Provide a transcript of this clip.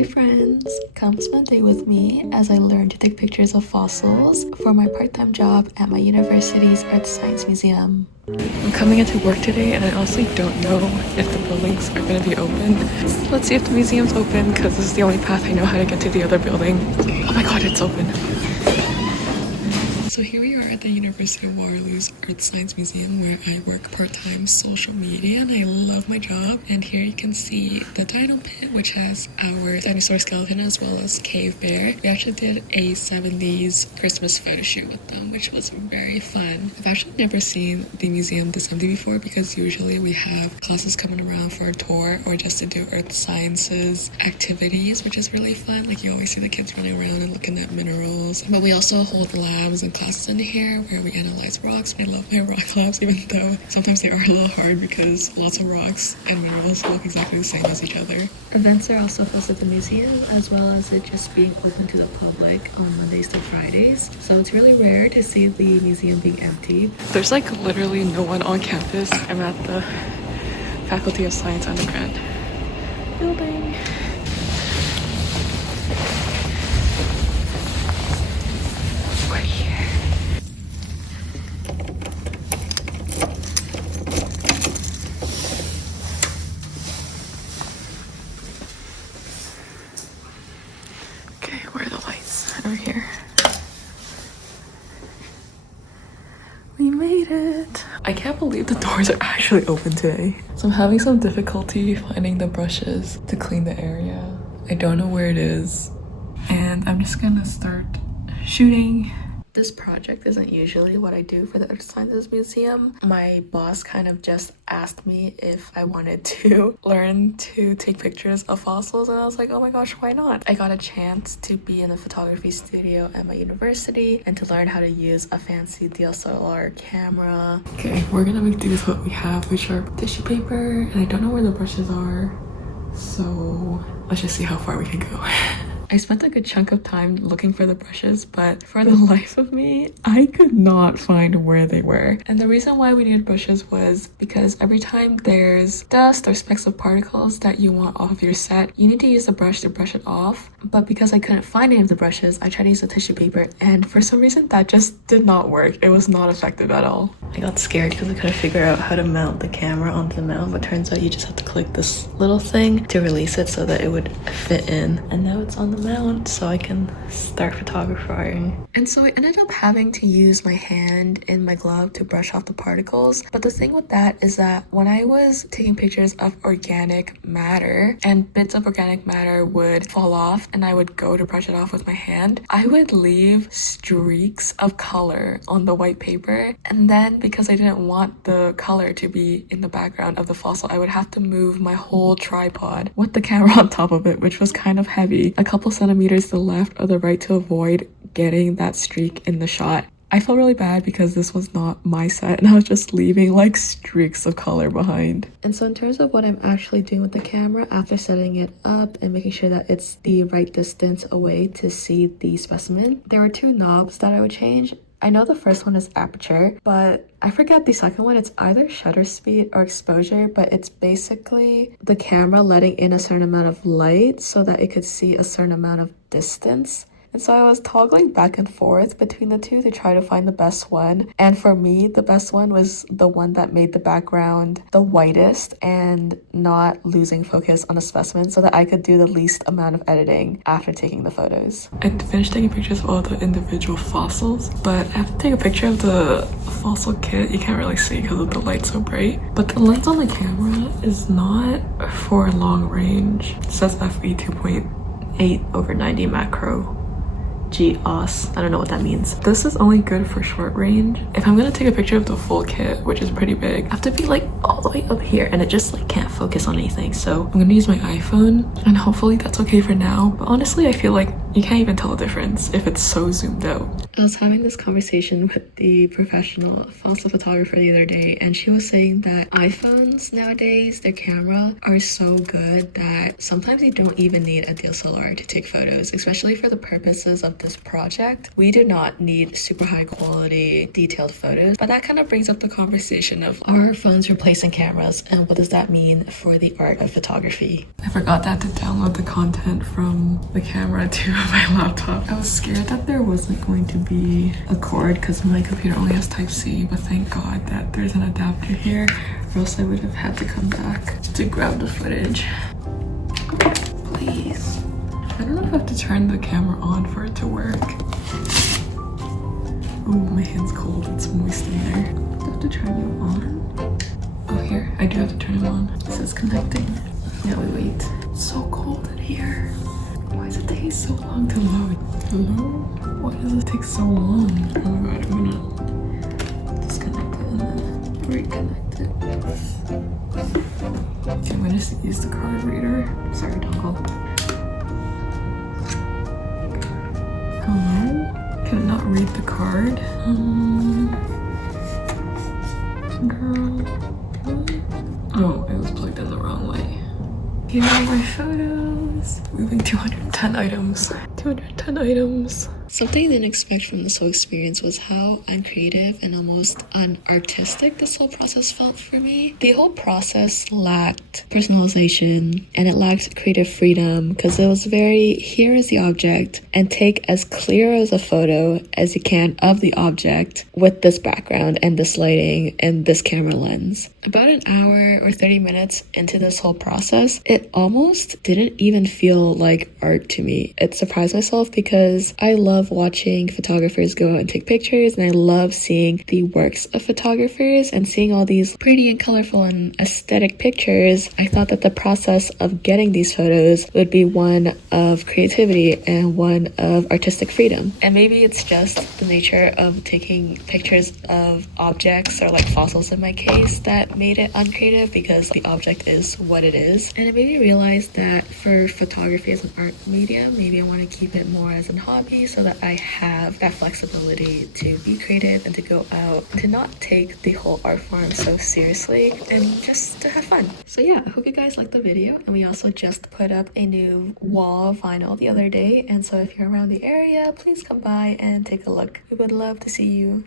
Hi friends! Come spend a day with me as I learn to take pictures of fossils for my part-time job at my university's Earth Science Museum. I'm coming into work today and I honestly don't know if the buildings are going to be open. Let's see if the museum's open because this is the only path I know how to get to the other building. Oh my god, it's open! So here we are at the University of Waterloo's Earth Science Museum where I work part-time social media and I love my job. And here you can see the dino pit, which has our dinosaur skeleton as well as cave bear. We actually did a 70s Christmas photo shoot with them, which was very fun. I've actually never seen the museum this empty before because usually we have classes coming around for a tour or just to do earth sciences activities, which is really fun. Like you always see the kids running around and looking at minerals. But we also hold labs and classes in here where we analyze rocks. I love my rock labs even though sometimes they are a little hard because lots of rocks and minerals look exactly the same as each other. Events are also hosted at the museum as well as it just being open to the public on Mondays to Fridays. So it's really rare to see the museum being empty. There's like literally no one on campus. I'm at the Faculty of Science undergrad building. We're here. Okay, where are the lights? Over here. We made it! I can't believe the doors are actually open today. So I'm having some difficulty finding the brushes to clean the area. I don't know where it is. And I'm just gonna start shooting. This project isn't usually what I do for the Earth Sciences Museum. My boss kind of just asked me if I wanted to learn to take pictures of fossils and I was like, oh my gosh, why not? I got a chance to be in a photography studio at my university and to learn how to use a fancy DSLR camera. Okay, we're gonna make do with what we have, which are tissue paper, and I don't know where the brushes are, so let's just see how far we can go. I spent a good chunk of time looking for the brushes, but for the life of me, I could not find where they were. And the reason why we needed brushes was because every time there's dust or specks of particles that you want off your set, you need to use a brush to brush it off. But because I couldn't find any of the brushes, I tried to use a tissue paper, and for some reason that just did not work. It was not effective at all. I got scared because I couldn't figure out how to mount the camera onto the mount, but turns out you just have to click this little thing to release it so that it would fit in. And now it's on the mount so I can start photographing. And so I ended up having to use my hand in my glove to brush off the particles. But the thing with that is that when I was taking pictures of organic matter and bits of organic matter would fall off and I would go to brush it off with my hand, I would leave streaks of color on the white paper. And then because I didn't want the color to be in the background of the fossil, I would have to move my whole tripod with the camera on top of it, which was kind of heavy, a couple centimeters to the left or the right to avoid getting that streak in the shot. I felt really bad because this was not my set and I was just leaving like streaks of color behind. And so in terms of what I'm actually doing with the camera after setting it up and making sure that it's the right distance away to see the specimen, there were two knobs that I would change. I know the first one is aperture, but I forget the second one. It's either shutter speed or exposure, but it's basically the camera letting in a certain amount of light so that it could see a certain amount of distance. And so I was toggling back and forth between the two to try to find the best one. And for me, the best one was the one that made the background the whitest and not losing focus on a specimen so that I could do the least amount of editing after taking the photos. I finished taking pictures of all the individual fossils, but I have to take a picture of the fossil kit. You can't really see because of the light so bright. But the lens on the camera is not for long range. It says FE 2.8/90 macro. GOS. I don't know what that means. This is only good for short range. If I'm gonna take a picture of the full kit, which is pretty big, I have to be like all the way up here and it just like can't focus on anything. So I'm gonna use my iPhone and hopefully that's okay for now. But honestly, I feel like You can't even tell the difference if it's so zoomed out. I was having this conversation with the professional fossil photographer the other day, and she was saying that iPhones nowadays, their camera are so good that sometimes you don't even need a DSLR to take photos, especially for the purposes of this project. We do not need super high quality detailed photos, but that kind of brings up the conversation of, are phones replacing cameras, and what does that mean for the art of photography? I forgot that to download the content from the camera to my laptop. I was scared that there wasn't going to be a cord because my computer only has Type-C, but thank God that there's an adapter here, or else I would have had to come back to grab the footage. Please. I don't know if I have to turn the camera on for it to work. Oh, my hand's cold. It's moist in there. Do I have to turn you on? Oh, here. I do have to turn it on. It says connecting. Yeah, we wait. It's so cold in here. Why is it taking so long to load? Hello? Why does it take so long? Oh my god, I'm gonna disconnect it and then reconnect it. Okay, I'm gonna use the card reader. Sorry, dongle. Hello? Can it not read the card? Girl. Oh, it was plugged in the wrong way. Here are my photos. Moving 210 items. 210 items. Something I didn't expect from this whole experience was how uncreative and almost unartistic this whole process felt for me. The whole process lacked personalization and it lacked creative freedom because it was very, here is the object and take as clear as a photo as you can of the object with this background and this lighting and this camera lens. About an hour or 30 minutes into this whole process, it almost didn't even feel like art to me. It surprised myself because I love watching photographers go out and take pictures, and I love seeing the works of photographers and seeing all these pretty and colorful and aesthetic pictures. I thought that the process of getting these photos would be one of creativity and one of artistic freedom. And maybe it's just the nature of taking pictures of objects, or like fossils in my case, that made it uncreative because the object is what it is. And it made me realize that for photography as an art medium, maybe I want to keep it more as a hobby so that I have that flexibility to be creative and to go out and to not take the whole art form so seriously and just to have fun. So yeah, I hope you guys liked the video, and we also just put up a new wall vinyl the other day, and so if you're around the area, please come by and take a look. We would love to see you.